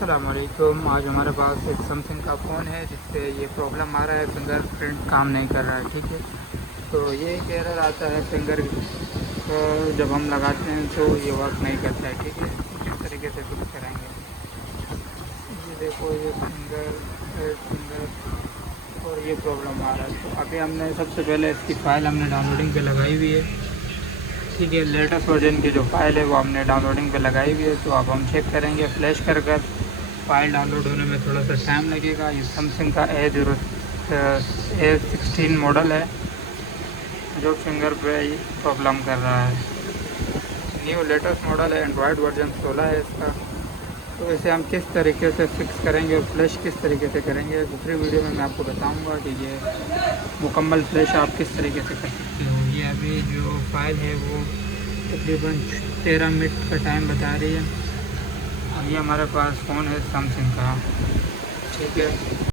अस्सलाम वालेकुम। आज हमारे पास एक सैमसंग का फ़ोन है जिससे ये प्रॉब्लम आ रहा है, फिंगरप्रिंट काम नहीं कर रहा है। ठीक है, तो ये एक एरर आता है फिंगर जब हम लगाते हैं तो ये वर्क नहीं करता है। ठीक है, किस तरीके से फिक्स करेंगे? ये देखो, ये फिंगर और ये प्रॉब्लम आ रहा है। तो अभी हमने सबसे पहले इसकी फ़ाइल हमने डाउनलोडिंग पे लगाई हुई है। ठीक है, लेटेस्ट वर्जन की जो फ़ाइल है वो हमने डाउनलोडिंग पे लगाई हुई है। तो अब हम चेक करेंगे फ्लैश कर फ़ाइल डाउनलोड होने में थोड़ा सा टाइम लगेगा। ये सैमसंग का A16 मॉडल है जो फिंगर पे प्रॉब्लम कर रहा है। न्यू लेटेस्ट मॉडल है, एंड्रॉयड वर्जन 16 है इसका। तो इसे हम किस तरीके से फिक्स करेंगे और फ्लैश किस तरीके से करेंगे, दूसरी वीडियो में मैं आपको बताऊंगा कि ये मुकम्मल फ्लैश आप किस तरीके से कर सकते हो। ये अभी जो फ़ाइल है वो तकरीबन 13 मिनट का टाइम बता रही है। और ये हमारे पास फ़ोन है सैमसंग का। ठीक है,